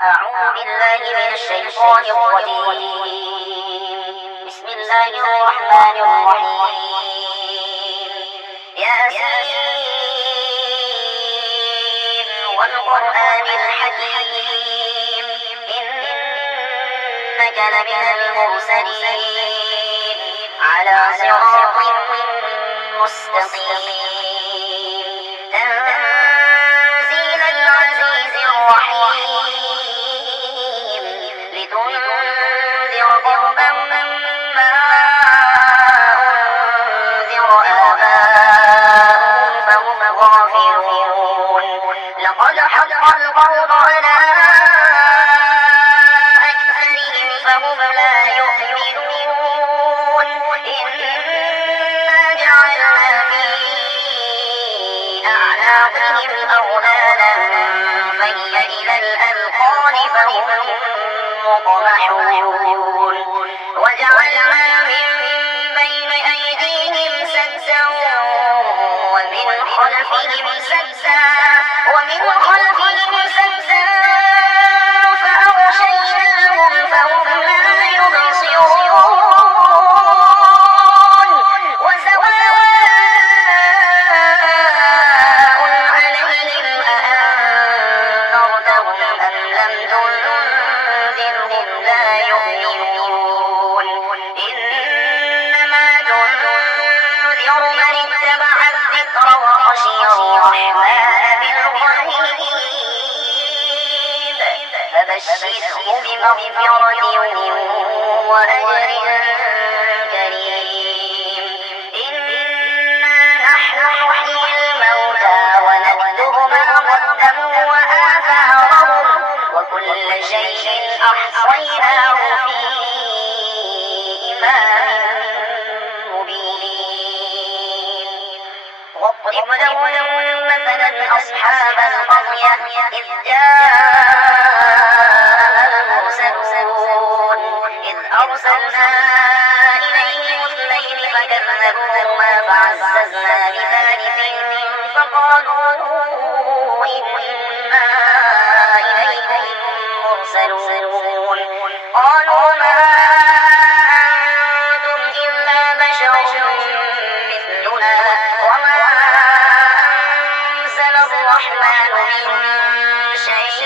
أعوذ بالله من الشيطان الرجيم. بسم الله الرحمن الرحيم. ياسين والقرآن الحكيم إنك لمن المرسلين على صراط مستقيم تنزيل العزيز الرحيم لتنذر قوما ما أنذر آباؤهم فهم غافلون لقد حق القول على أكثرهم فهم لا يؤمنون إنا جعلنا في أعناقهم أغلالا فهي إلى الأذقان فهم مقمحون وجعلنا من بين أيديهم سدا ومن خلفهم سدا فأغشيناهم فهم لا يبصرون وسواء عليهم أأنذرتهم أم لم تنذرهم لا يؤمنون إنما تنذر من اتبع الذكر وخشي الرحمن بالغيب فبشره بمغفرة وأجر كريم إنا نحن نحيي الموتى ونكتب ما قدموا وآثارهم وكل شيء أحصيناه في إمام مبين واضرب لهم مثلا أصحاب القرية إذ جاءها المرسلون إذ أرسلنا إليهم اثنين فكذبوهما فعززنا بثالث فقالوا إنا إليكم مرسلون قالوا ما أنتم إلا بشر مثلنا وما أنزل الرحمن من شيء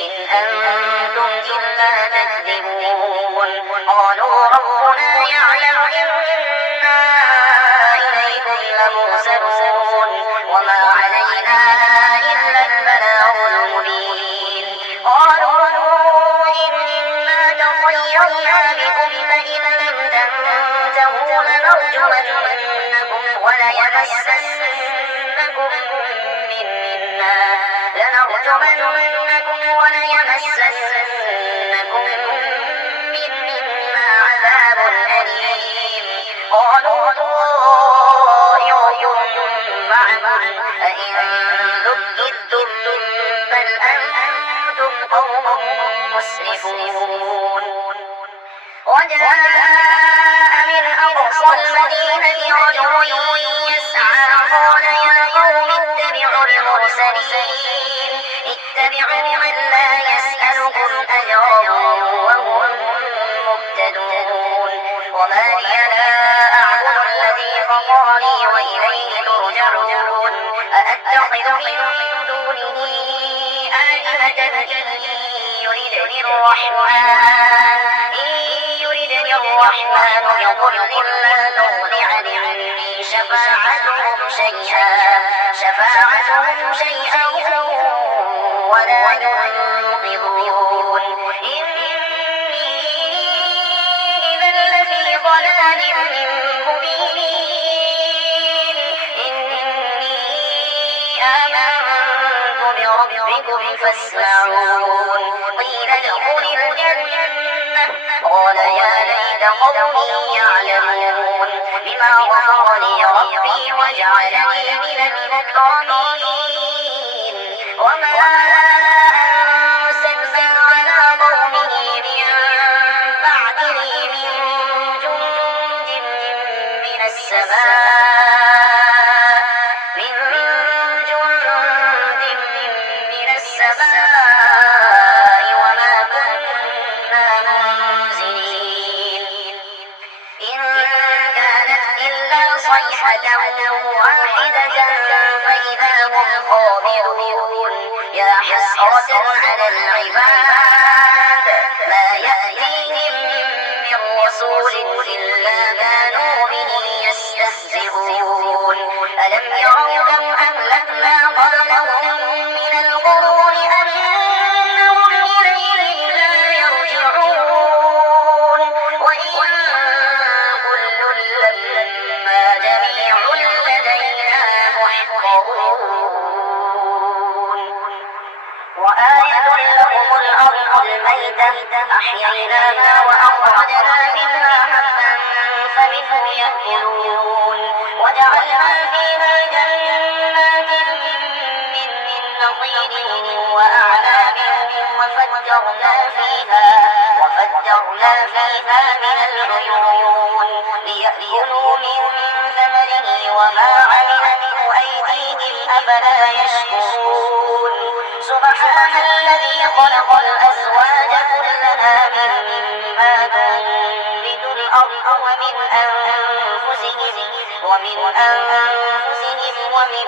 إن أنتم إلا تكذبون قالوا ربنا يعلم إنا إليكم لمرسلون وما علينا إلا البلاغ المبين قالوا إنا تطيرنا بكم فإن لم تنتهوا لنرجمنكم وليمسنكم منا عذاب أليم قالوا طائركم معكم أئن ذكرتم بل أنتم قوم مسرفون وجاء من أقصى المدينة رجل يسعى قال يا قوم اتبعوا المرسلين اتبعوا من لا يسألكم أجرا وهم مهتدون وما لي لا أعبد الذي فطرني وإليه ترجعون أأتخذ من دونه آلهة إن يردني الرحمن بضر لا تغن عني شفاعتهم شيئا ولا ينقذون إني إذا لفي ضلال مبين إني آمنت بربكم فاسمعون قيل ادخل الجنة قال يا ليت قومي يعلمون بما غفر لي ربي وجعلني من المكرمين وما أرسلنا على قومه من بعده من جند من السماء السماء صيحة واحدة فإذا هم خامدون يا حسرة على العباد ما يأتيهم من رسول إلا كانوا به يستهزئون ألم يروا كم أهلكنا قبلهم من القرون أنهم إليهم لا يرجعون وإن كل لما جميع لدينا محضرون وآية لهم الأرض الميتة أحييناها وأخرجنا منها حبا فمنه يأكلون وجعلنا فيها جنات من نخيل وأعناب وفجرنا فيها من العيون ليأكلوا من ثمره وما عملته أيديهم أفلا يشكرون سبحان الذي خلق الأزواج كلها مما تنبت الأرض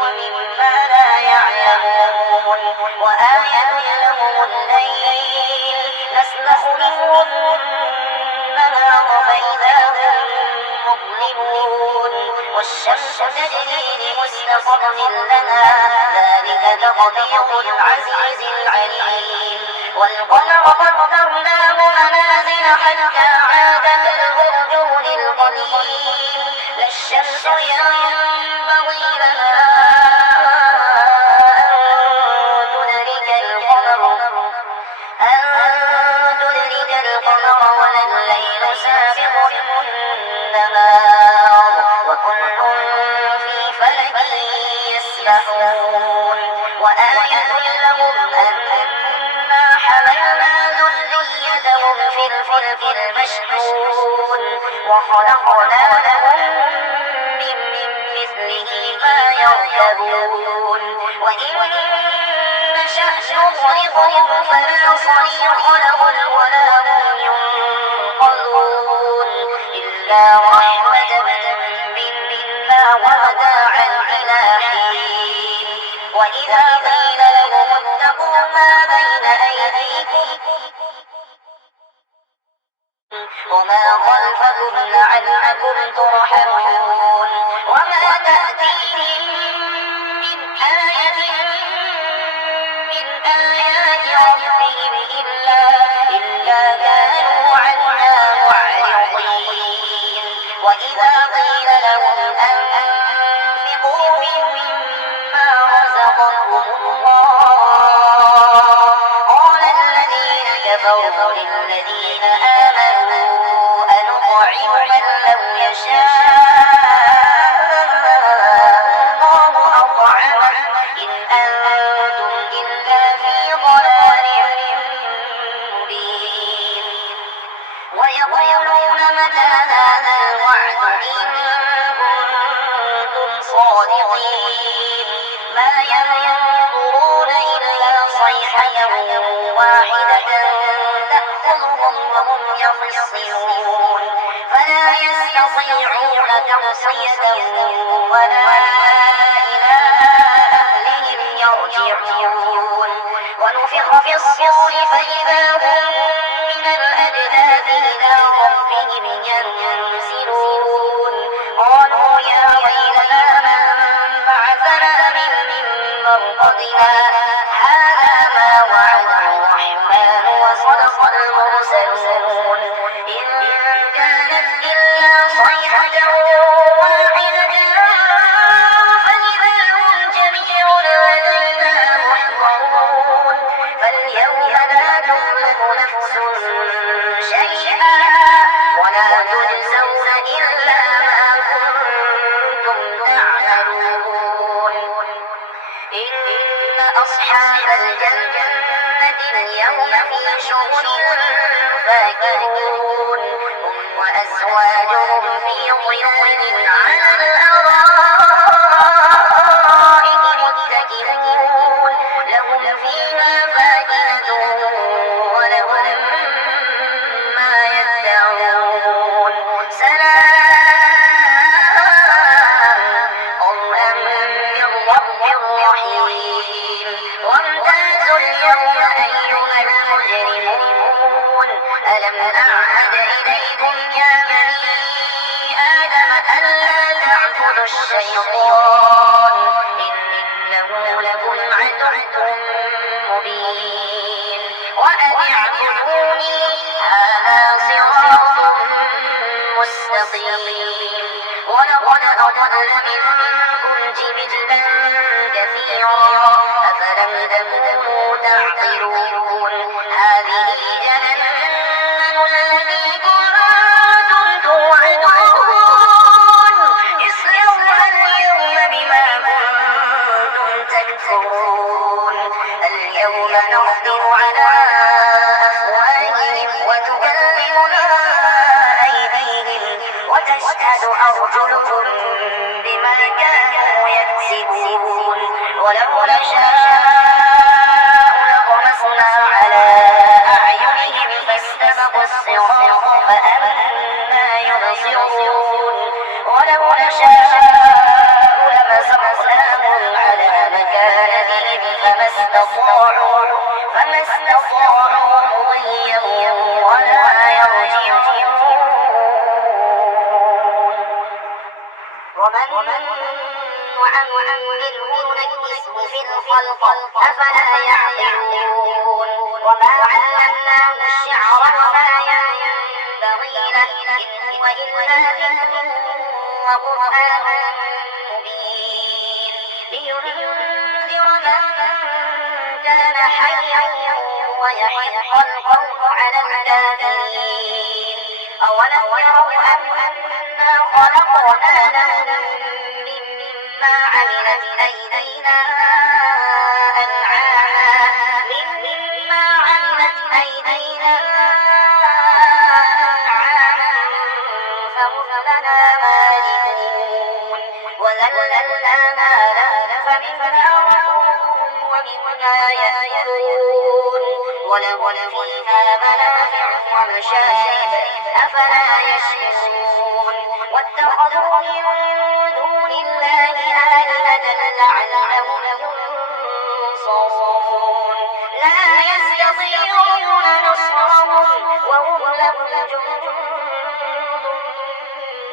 ومما لا يعلمون وآية لهم الليل نسلخ منه النهار فإذا هم مظلمون والشمس تجري لمستقر لها ذلك تقدير العزيز العليم والقمر قدرناه منازل حتى عاد كالعرجون القديم لا الشمس ينبغي لها أن تدرك القمر ولا الليل سابق النهار وكل في فلك يسبحون وآية لهم أنا حملنا ذريتهم في الفلك المشحون وخلقنا لهم من مثله ما يركبون وإن نشأ نغرقهم فلا صريخ لهم ولا هم ينقذون إلا رحمة منا ومتاعا إلى حين وإذا قيل لهم اتقوا ما بين أيديكم وما خلفكم لعلكم ترحمون وما تأتيهم من آية من آيات ربهم إلا كانوا عنها معرضين وإذا قيل لهم أنفقوا مما رزقكم الله قال الذين كفروا للذين آمنوا أنطعم من لو يشاء الله أطعمه إن أنتم إلا في ضلال مبين ويقولون متى هذا الوعد إن كنتم صادقين ما ينظرون إلا صيحة واحدة تأخذهم وهم يخصمون فلا يستطيعون توصية ولا إلى أهلهم يرجعون ونفخ في الصور فإذا هم من الأجداث إلى ربهم ينسلون قالوا يا ويلنا من بعثنا من مرقدنا هذا ما وعد الرحمن وصدق المرسلون إن كانت إلا صيحة واحدة فإذا هم جميع لدينا محضرون فاليوم لا تظلم نفس شيئا ولا تجزون إلا ما كنتم تعملون إن أصحاب الجنة اليوم في شغل فاكهون هم وأزواجهم في ظلال على الأرائك متكئون لهم فيها فاكهة ولهم ما يدعون سلام اليوم أيها المجرمون ألم أعهد إليكم يا بني آدم ألا تعبدوا الشيطان إنه لكم عدو مبين وأن اعبدوني هذا صراط مستقيم ولقد أضل منكم جبلا كثيرا أفلم تكونوا تعقلون هذه جهنم التي كنتم توعدون اصلوها اليوم بما كنتم تكفرون اليوم نختم على أفواههم وتكلمنا أيديهم وتشهد أرجلهم بما كانوا يكسبون ولو نشاء لطمسنا على أعينهم فاستبقوا الصراط فأنى يبصرون ولو نشاء لمسخناهم على مكانتهم فما استطاعوا مضيا ولا يرجعون ومن نعمره نكسه في الخلق أفلا يعقلون وما علمناه الشعر وما ينبغي له إن هو إلا ذكر وقرآن مبين لينذر من كان حيا ويحق القول على الكافرين أولم يروا أنا خلقنا لهم مما عملت أيدينا أنعاما فهم لنا مالكون وذللناها لهم فمنها ركوبهم ومنها يأكلون ولهم فيها منافع ومشارب أفلا يشكرون واتخذوا من دون الله آلهة لعلهم ينصرون لا يستطيعون نصرهم وهم لهم جند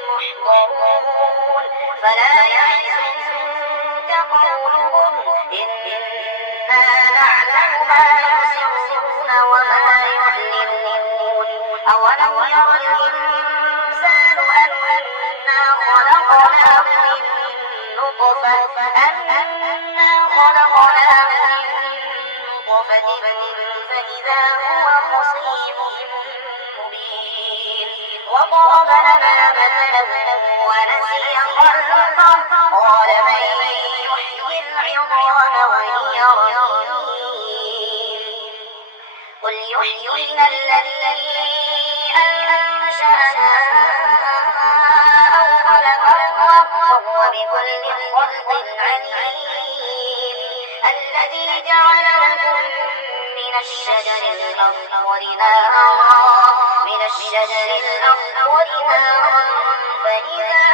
محضرون فلا يحزنك قولهم إنا نعلم ما يسرون وما يعلنون أولم ير الإنسان أنا خلقناه من نطفة فإذا هو خصيم مبين وضرب لنا مثلا ونسي خلقه قال من يحيي العظام وهي رميم قل يحييها الذي أنشأها أول مرة وهو بكل خلق عليم الذي جعل لكم من الشجر الأخضر نارا فإذا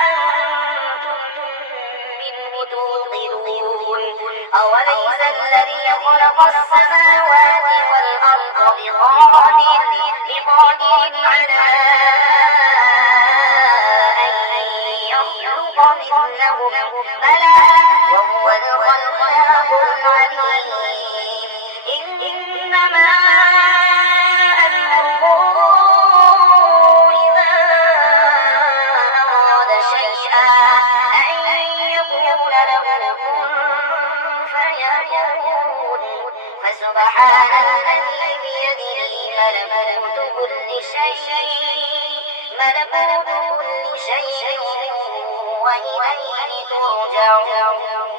أنتم منه توقدون أوليس الذي خلق السماوات والأرض بقادر على أن يخلق مثلهم بلى وهو الخلاق العليم إنما أمره إذا أراد شيئا أن يقول له كن فيكون فسبحان الذي بيده ملكوت كل شيء وإليه ترجعون